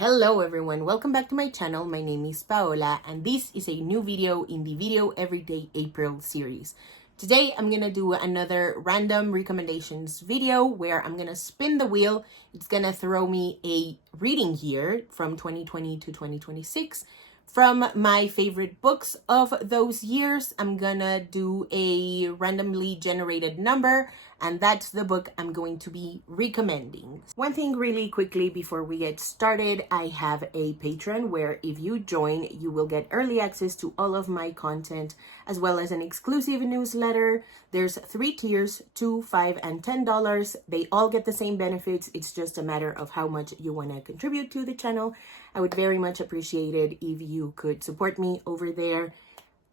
Hello everyone, welcome back to my channel. My name is Paola and this is a new video in the Video Everyday April series. Today I'm gonna do another random recommendations video where I'm gonna spin the wheel. It's gonna throw me a reading year from 2020 to 2026 from my favorite books of those years. I'm gonna do a randomly generated number, and that's the book I'm going to be recommending. One thing really quickly before we get started, I have a Patreon where if you join, you will get early access to all of my content, as well as an exclusive newsletter. There's 3 tiers, $2, $5, and $10. They all get the same benefits. It's just a matter of how much you want to contribute to the channel. I would very much appreciate it if you could support me over there.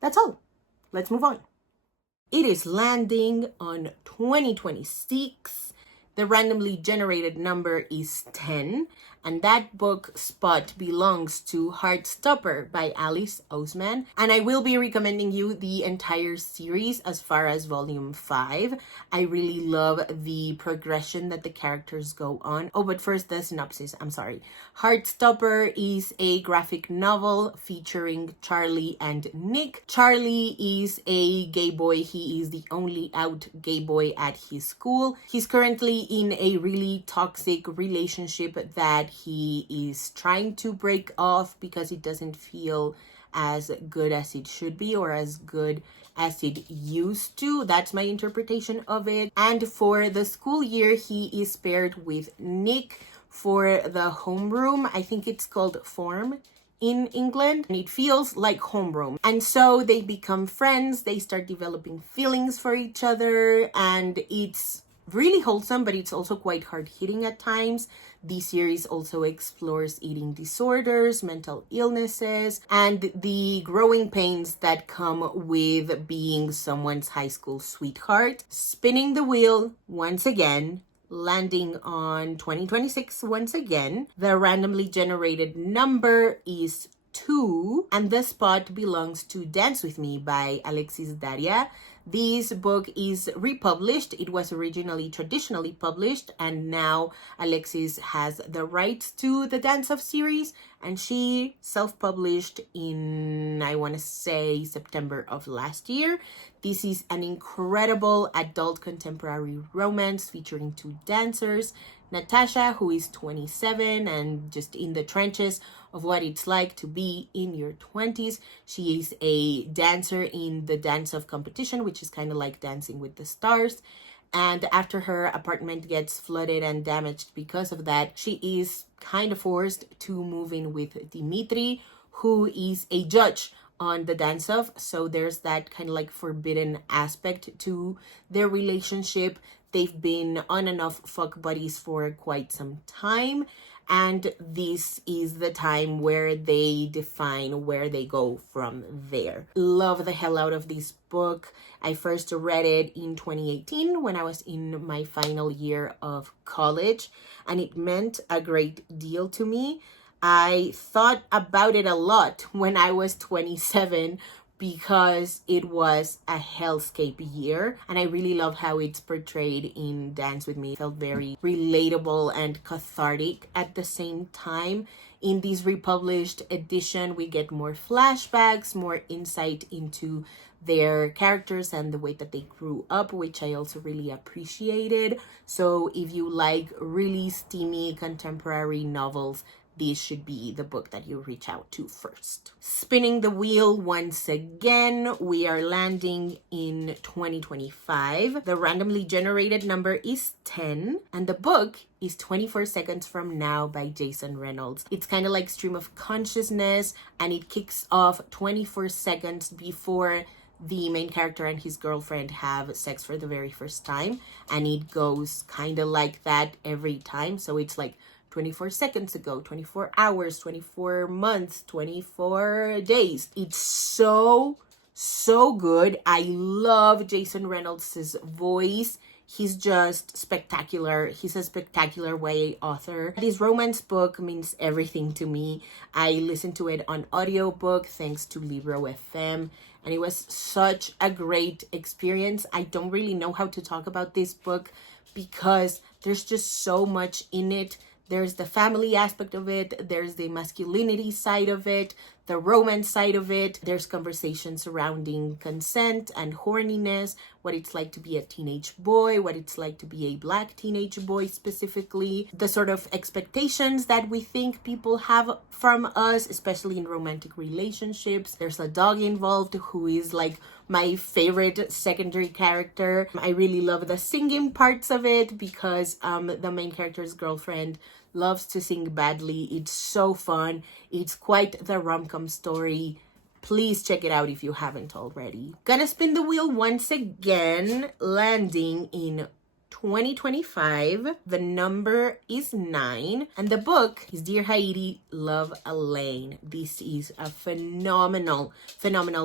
That's all. Let's move on. It is landing on 2026. The randomly generated number is 10, and that book spot belongs to Heartstopper by Alice Oseman. And I will be recommending you the entire series as far as volume 5. I really love the progression that the characters go on. Oh, but first the synopsis, I'm sorry. Heartstopper is a graphic novel featuring Charlie and Nick. Charlie is a gay boy. He is the only out gay boy at his school. He's currently in a really toxic relationship that he is trying to break off because it doesn't feel as good as it should be or as good as it used to. That's my interpretation of it. And for the school year, he is paired with Nick for the homeroom. I think it's called Form in England, and it feels like homeroom. And so they become friends, they start developing feelings for each other, and it's really wholesome, but it's also quite hard-hitting at times. The series also explores eating disorders, mental illnesses, and the growing pains that come with being someone's high school sweetheart. Spinning the wheel once again, landing on 2026 once again. The randomly generated number is 2, and the spot belongs to Dance With Me by Alexis Daria. This book is republished. It was originally traditionally published, and now Alexis has the rights to the Dance Off series, and she self-published in, I want to say, September of last year. This is an incredible adult contemporary romance featuring 2 dancers. Natasha, who is 27 and just in the trenches of what it's like to be in your 20s. She is a dancer in the Dance Off competition, which is kind of like Dancing with the Stars. And after her apartment gets flooded and damaged because of that, she is kind of forced to move in with Dimitri, who is a judge on the Dance Off. So there's that kind of like forbidden aspect to their relationship. They've been on and off fuck buddies for quite some time, and this is the time where they define where they go from there. Love the hell out of this book. I first read it in 2018 when I was in my final year of college, and it meant a great deal to me. I thought about it a lot when I was 27 because it was a hellscape year, and I really love how it's portrayed in Dance With Me. It felt very relatable and cathartic at the same time. In this republished edition, we get more flashbacks, more insight into their characters and the way that they grew up, which I also really appreciated. So if you like really steamy contemporary novels, this should be the book that you reach out to first. Spinning the wheel once again, we are landing in 2025. The randomly generated number is 10, and the book is 24 Seconds From Now by Jason Reynolds. It's kind of like stream of consciousness, and it kicks off 24 seconds before the main character and his girlfriend have sex for the very first time, and it goes kind of like that every time. So it's like 24 seconds ago, 24 hours, 24 months, 24 days. It's so good. I love Jason Reynolds' voice. He's just spectacular. He's a spectacular YA author. This romance book means everything to me. I listened to it on audiobook thanks to Libro FM, and it was such a great experience. I don't really know how to talk about this book because there's just so much in it There's the family aspect of it, there's the masculinity side of it, the romance side of it. There's conversations surrounding consent and horniness, what it's like to be a teenage boy, what it's like to be a Black teenage boy specifically, the sort of expectations that we think people have from us, especially in romantic relationships. There's a dog involved who is like my favorite secondary character. I really love the singing parts of it because the main character's girlfriend loves to sing badly. It's so fun. It's quite the rom-com story. Please check it out if you haven't already. Gonna spin the wheel once again, landing in 2025. The number is 9, and the book is Dear Haiti, Love Elaine. This is a phenomenal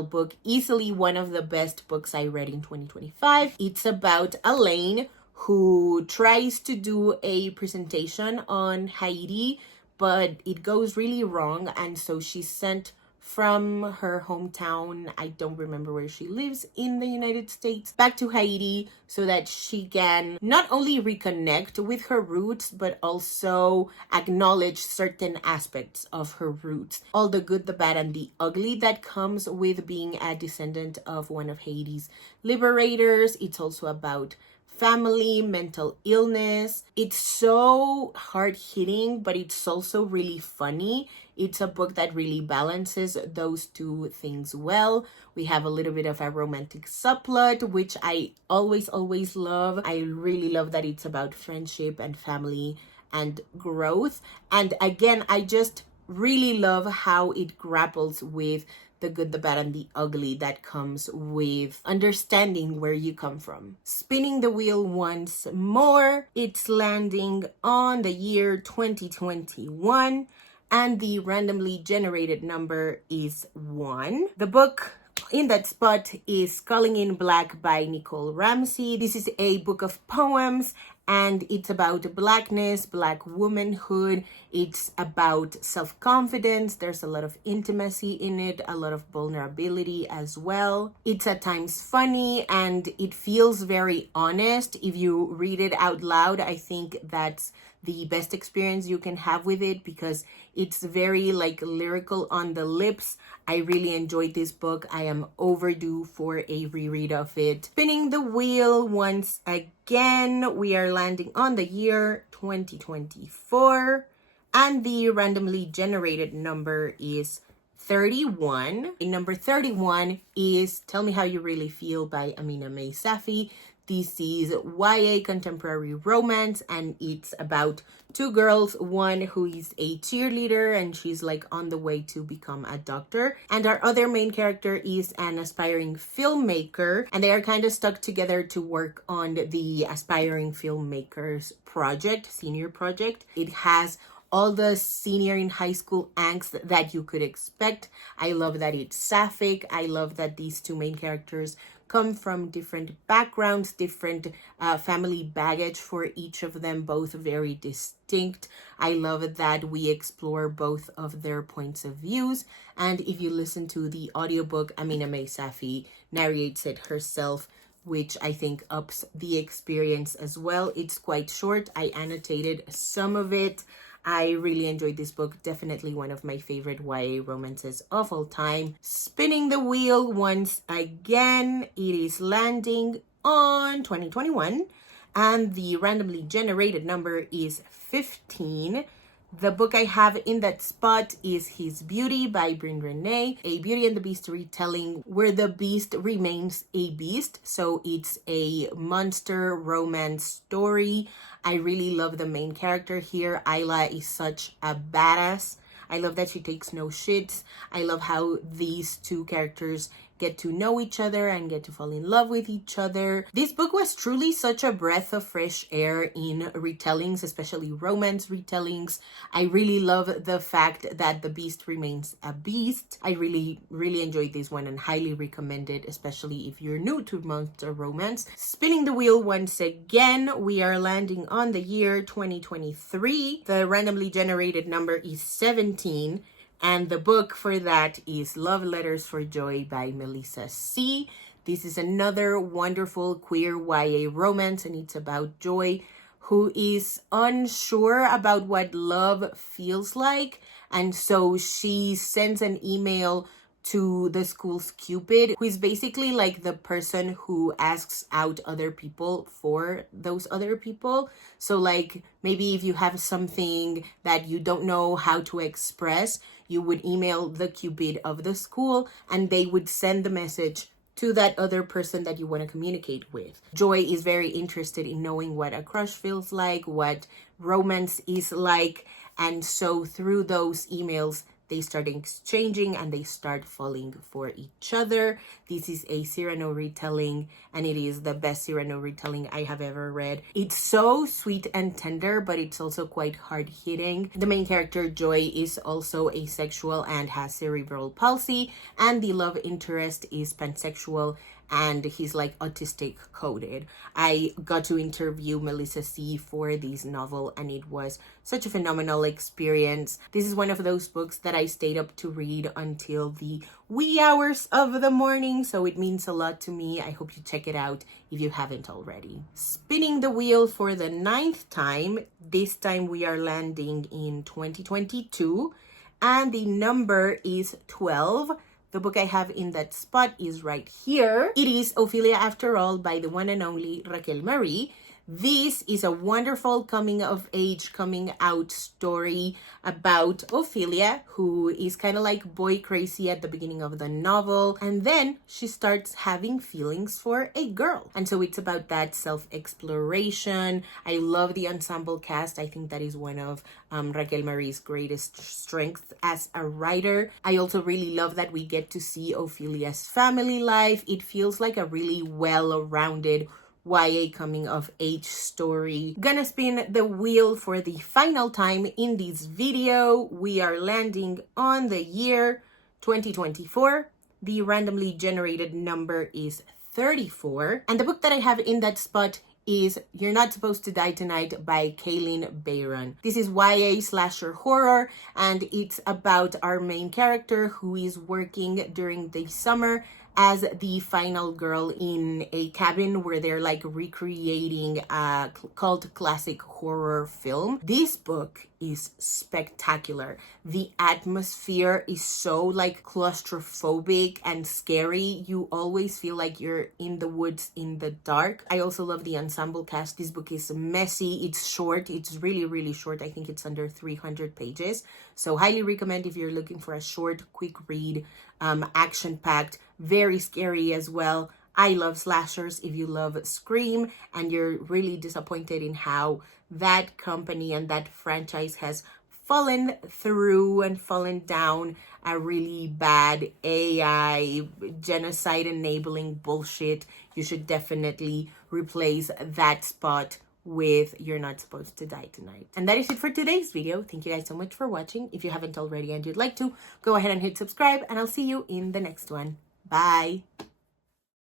book. Easily one of the best books I read in 2025. It's about Elaine, who tries to do a presentation on Haiti, but it goes really wrong, and so she's sent from her hometown, I don't remember where she lives in the United States, back to Haiti so that she can not only reconnect with her roots, but also acknowledge certain aspects of her roots. All the good, the bad, and the ugly that comes with being a descendant of one of Haiti's liberators. It's also about family, mental illness. It's so hard-hitting, but it's also really funny. It's a book that really balances those two things well. We have a little bit of a romantic subplot, which I always love. I really love that it's about friendship and family and growth. And again, I just really love how it grapples with the good, the bad, and the ugly that comes with understanding where you come from. Spinning the wheel once more, it's landing on the year 2021, and the randomly generated number is 1. The book in that spot is Calling in Black by Nicole Ramsey. This is a book of poems, and it's about Blackness, Black womanhood. It's about self-confidence. There's a lot of intimacy in it, a lot of vulnerability as well. It's at times funny, and it feels very honest. If you read it out loud, I think that's the best experience you can have with it because it's very like lyrical on the lips. I really enjoyed this book. I am overdue for a reread of it. Spinning the wheel once again, we are landing on the year 2024, and the randomly generated number is 31. Number 31 is Tell Me How You Really Feel by Amina May Safi. This is YA contemporary romance, and it's about two girls, one who is a cheerleader and she's like on the way to become a doctor, and our other main character is an aspiring filmmaker, and they are kind of stuck together to work on the aspiring filmmakers project, senior project. It has all the senior in high school angst that you could expect. I love that it's sapphic. I love that these two main characters come from different backgrounds, different family baggage for each of them, both very distinct. I love that we explore both of their points of views. And if you listen to the audiobook, Amina May Safi narrates it herself, which I think ups the experience as well. It's quite short. I annotated some of it. I really enjoyed this book. Definitely one of my favorite YA romances of all time. Spinning the wheel once again, it is landing on 2021, and the randomly generated number is 15. The book I have in that spot is His Beauty by Bryn Renee, a Beauty and the Beast retelling where the beast remains a beast. So it's a monster romance story. I really love the main character here. Isla is such a badass. I love that she takes no shits. I love how these two characters get to know each other and get to fall in love with each other. This book was truly such a breath of fresh air in retellings, especially romance retellings. I really love the fact that the beast remains a beast. I really enjoyed this one and highly recommend it, especially if you're new to monster romance. Spinning the wheel once again, we are landing on the year 2023. The randomly generated number is 17. And the book for that is Love Letters for Joy by Melissa C. This is another wonderful queer YA romance, and it's about Joy, who is unsure about what love feels like. And so she sends an email to the school's Cupid, who is basically like the person who asks out other people for those other people. So like maybe if you have something that you don't know how to express, you would email the Cupid of the school and they would send the message to that other person that you want to communicate with. Joy is very interested in knowing what a crush feels like, what romance is like. And so through those emails, they start exchanging and they start falling for each other. This is a Cyrano retelling, and it is the best Cyrano retelling I have ever read. It's so sweet and tender, but it's also quite hard-hitting. The main character, Joy, is also asexual and has cerebral palsy, and the love interest is pansexual and he's like autistic coded. I got to interview Melissa C for this novel and it was such a phenomenal experience. This is one of those books that I stayed up to read until the wee hours of the morning, so it means a lot to me. I hope you check it out if you haven't already. Spinning the wheel for the 9th time, this time we are landing in 2022 and the number is 12. The book I have in that spot is right here. It is Ophelia After All by the one and only Raquel Marie. This is a wonderful coming of age, coming out story about Ophelia, who is kind of like boy crazy at the beginning of the novel. And then she starts having feelings for a girl. And so it's about that self-exploration. I love the ensemble cast. I think that is one of Raquel Marie's greatest strengths as a writer. I also really love that we get to see Ophelia's family life. It feels like a really well-rounded YA coming of age story. Gonna spin the wheel for the final time in this video. We are landing on the year 2024. The randomly generated number is 34. And the book that I have in that spot is You're Not Supposed to Die Tonight by Kaylin Bayron. This is YA slasher horror, and it's about our main character who is working during the summer as the final girl in a cabin where they're like recreating a cult classic horror film. This book is spectacular. The atmosphere is so like claustrophobic and scary. You always feel like you're in the woods in the dark. I also love the ensemble cast. This book is messy. It's short. It's really, really short. I think it's under 300 pages. So highly recommend if you're looking for a short, quick read, action-packed, very scary as well. I love slashers. If you love Scream and you're really disappointed in how that company and that franchise has fallen through and fallen down a really bad AI genocide enabling bullshit, you should definitely replace that spot with You're Not Supposed to Die Tonight. And that is it for today's video. Thank you guys so much for watching. If you haven't already and you'd like to, go ahead and hit subscribe, and I'll see you in the next one. Bye.